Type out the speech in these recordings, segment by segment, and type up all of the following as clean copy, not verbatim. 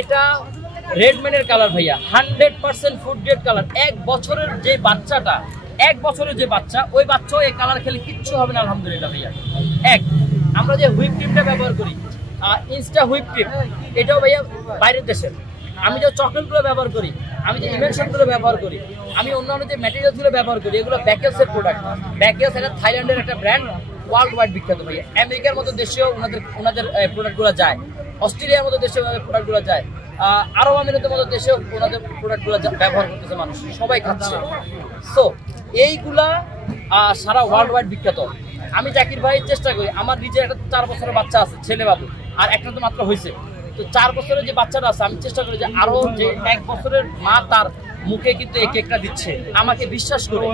এটা রেডম্যানের কালার ভাইয়া, 100% food grade colour. 1 বছরের যে বাচ্চাটা, 1 বছরের যে বাচ্চা, ওই বাচ্চাও এই কালার খেলে কিচ্ছু হবে না আলহামদুলিল্লাহ ভাইয়া। আমরা যে হুইপ ক্রিমটা ব্যবহার করি, ইনস্টা হুইপ ক্রিম, এটাও ভাইয়া বাইরের দেশের। আমি যে চকলেটগুলো ব্যবহার করি, আমি যে ইমেনশনগুলো ব্যবহার করি, আমি অন্যান্য যে ম্যাটেরিয়ালসগুলো ব্যবহার করি, এগুলো ব্যাকেলসের প্রোডাক্ট। ব্যাকেলস এটা থাইল্যান্ডের একটা ব্র্যান্ড, ওয়ার্ল্ড ওয়াইড বিখ্যাত ভাইয়া। আমেরিকার মতো দেশেও ওনাদের প্রোডাক্টগুলো যায়, অস্ট্রেলিয়ার মতো দেশেও ওনাদের প্রোডাক্টগুলো যায়, আরব আমিরাতের মতো দেশেও ওনাদের প্রোডাক্টগুলো ব্যবহার করতেছে মানুষ, সবাই খাচ্ছে। সো এইগুলা সারা ওয়ার্ল্ড ওয়াইড বিখ্যাত। আমি জাকির ভাই চেষ্টা করি, আমার নিজের একটা 4 বছরের বাচ্চা আছে, ছেলে বাবু, আর একটা তো মাত্র হয়েছে। তো 4 বছরের যে বাচ্চাটা আছে, আমি চেষ্টা করি যে আরো যে 1 বছরের মা তার মুখে কিন্তু এই কেকটা দিচ্ছে, আমাকে বিশ্বাস করে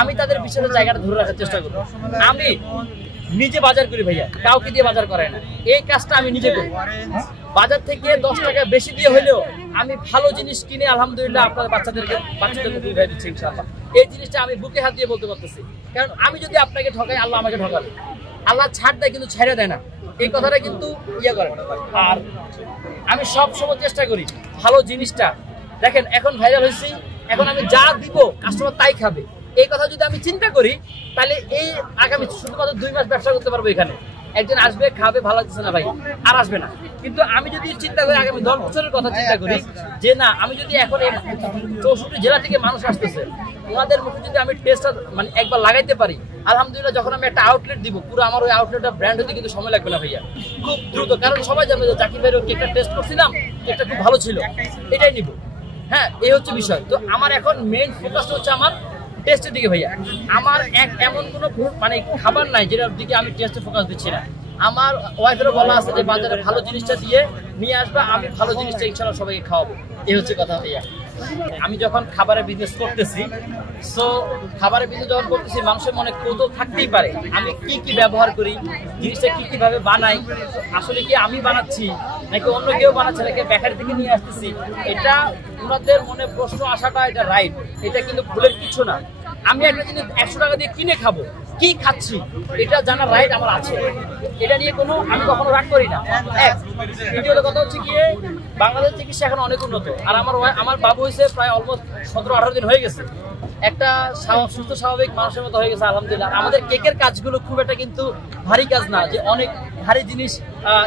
আমি তাদের বিশ্বাসের জায়গাটা ধরে রাখার চেষ্টা করি। আমি নিজে বাজার করি ভাইয়া, কাউকে দিয়ে বাজার করাই না, এই কাজটা আমি নিজে করি। বাজার থেকে 10 টাকা বেশি দিয়ে হলেও আমি ভালো জিনিস কিনে আলহামদুলিল্লাহ আপনাদের বাচ্চাদেরকে বুঝাই দিচ্ছি ইনশাআল্লাহ। এই জিনিসটা আমি বুকে হাত দিয়ে বলতে পারতেছি, কারণ আমি যদি আপনাকে ঠকাই, আল্লাহ আমাকে ঠকাবে। আল্লাহ ছাড় দেয় কিন্তু ছেড়ে দেয় না, এই কথাটা কিন্তু ইয়ে করে। আর আমি সব সময় চেষ্টা করি ভালো জিনিসটা, দেখেন এখন ভাইরাল হয়েছি, এখন আমি যা দিব কাস্টমার তাই খাবে, এই কথা যদি আমি চিন্তা করি, তাহলে এই আগামী শুধুমাত্র 2 মাস ব্যবসা করতে পারবো। এখানে একজন আসবে, খাবে, ভালো লাগছে না ভাই, আর আসবে না। কিন্তু আমি যদি চিন্তা করি আগামী 10 বছরের কথা চিন্তা করি, যে না আমি যদি এখন 64 জেলা থেকে মানুষ আসতেছে, ওনাদের মুখে যদি আমি টেস্টটা মানে একবার লাগাইতে পারি, আলহামদুলিল্লাহ যখন আমি একটা আউটলেট দিব, পুরো আমার ওই আউটলেটটা ব্র্যান্ড হতে কিন্তু সময় লাগবে না ভাইয়া, খুব দ্রুত। কারণ সবাই জানবে যে জাকির ভাইয়ের কেকটা টেস্ট করছিলাম, কেকটা খুব ভালো ছিল, এটাই নিব। হ্যাঁ, এই হচ্ছে বিষয়। তো আমার এখন মেইন ফোকাসটা হচ্ছে আমার টেস্টের দিকে ভাইয়া। আমার এমন কোনো মানে খাবার নাই যেটার দিকে আমি টেস্টে ফোকাস দিচ্ছি না। আমার ওয়াইফেরও বলা আছে যে বাজারে ভালো জিনিসটা দিয়ে নিয়ে আসবা, আমি ভালো জিনিসটা ইনশাআল্লাহ সবাইকে খাওয়াবো, এই হচ্ছে কথা ভাইয়া। আমি যখন খাবারের বিজনেস করতেছি, সো খাবারের বিজনেস যখন করতেছি, মানুষের মনে কৌতূহল থাকতেই পারে আমি কি কি ব্যবহার করি, জিনিসটা কি কিভাবে বানাই, আসলে কি আমি বানাচ্ছি নাকি অন্য কেউ বানাচ্ছে, নাকি বেকারি থেকে নিয়ে আসতেছি। এটা ওনাদের মনে প্রশ্ন আসাটা এটা রাইট, এটা কিন্তু ভুলের কিছু না। আমি একটা জিনিস 100 টাকা দিয়ে কিনে খাবো, কি খাচ্ছি এটা জানার রাইট আমার আছে, এটা নিয়ে কোনো আমি কখনো রাগ করি না। দ্বিতীয়ত কথা হচ্ছে গিয়ে বাংলাদেশ চিকিৎসা এখন অনেক উন্নত, আর আমার বাবু হয়েছে প্রায় অলমোস্ট 17-18 দিন হয়ে গেছে, একটা সুস্থ স্বাভাবিক মানুষের মতো হয়ে গেছে আলহামদুলিল্লাহ। আমাদের কেকের কাজগুলো খুব একটা কিন্তু ভারী কাজ না, যে অনেক ভারী জিনিস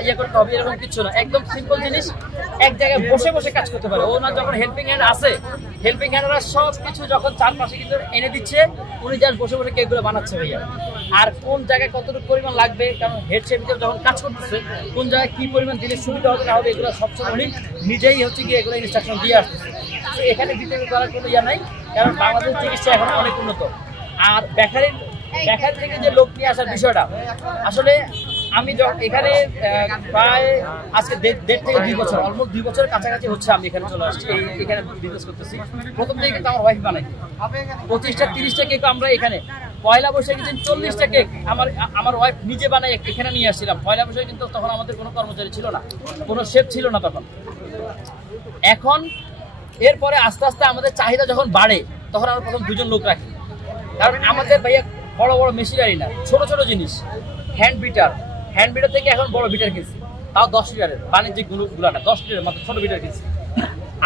ইয়ে করতে হবে এরকম কিছু না, একদম সিম্পল জিনিস, এক জায়গায় বসে বসে কাজ করতে পারে। ওনার যখন হেল্পিং হ্যান্ড আছে, হেল্পিং হ্যান্ডরা সব কিছু যখন চারপাশে কিন্তু এনে দিচ্ছে, উনি জাস্ট বসে বসে কেকগুলো বানাচ্ছে ভাইয়া। আর কোন জায়গায় কতটুকু পরিমাণ লাগবে, কারণ হেড শেফ হিসেবে যখন কাজ করতেছে, কোন জায়গায় কি পরিমাণ দিলে সুবিধা হবে না হবে, এগুলো সবসময় উনি নিজেই হচ্ছে গিয়ে এগুলো ইনস্ট্রাকশন দিয়ে আসতেছে। এখানে বিতর্ক করার কোনো ইয়া নাই, কারণ বাংলাদেশ চিকিৎসা এখন অনেক উন্নত। আর বেকারি থেকে যে লোক নিয়ে আসার বিষয়টা, আসলে আমি এখানে প্রায় আজকে 1.5 থেকে 2 বছর, অলমোস্ট 2 বছরের কাছাকাছি হচ্ছে আমি এখানে চলে আসছি, এখানে বিজনেস করতেছি। প্রথম থেকে কিন্তু আমার ওয়াইফ বানাই 25টা 30টা কেক আমরা এখানে, পয়লা বৈশাখের দিন 40টা কেক আমার ওয়াইফ নিজে বানাই এখানে নিয়ে আসছিলাম। পয়লা বৈশাখে কিন্তু তখন আমাদের কোনো কর্মচারী ছিল না, কোনো শেফ ছিল না তখন। এখন এরপরে আস্তে আস্তে আমাদের চাহিদা যখন বাড়ে, তখন আমরা প্রথম 2 জন লোক রাখি, কারণ আমাদের ভাইয়া বড় বড় মেশিনারি না, ছোট ছোট জিনিস, হ্যান্ড বিটার থেকে এখন বড় বিটার কিনছি, তাও 10 লিটারের বাণিজ্যিক গুলাটা 10 লিটারের মাত্র ছোট বিটার কিনছি।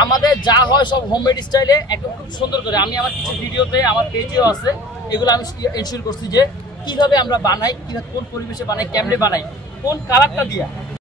আমাদের যা হয় সব হোমমেড স্টাইলে একদম খুব সুন্দর করে, আমি আমার কিছু ভিডিওতে আমার পেজেও আছে, এগুলো আমি এনশিওর করছি যে কিভাবে আমরা বানাই, কিভাবে কোন পরিবেশে বানাই, কেমনে বানাই, কোন কালারটা দিয়া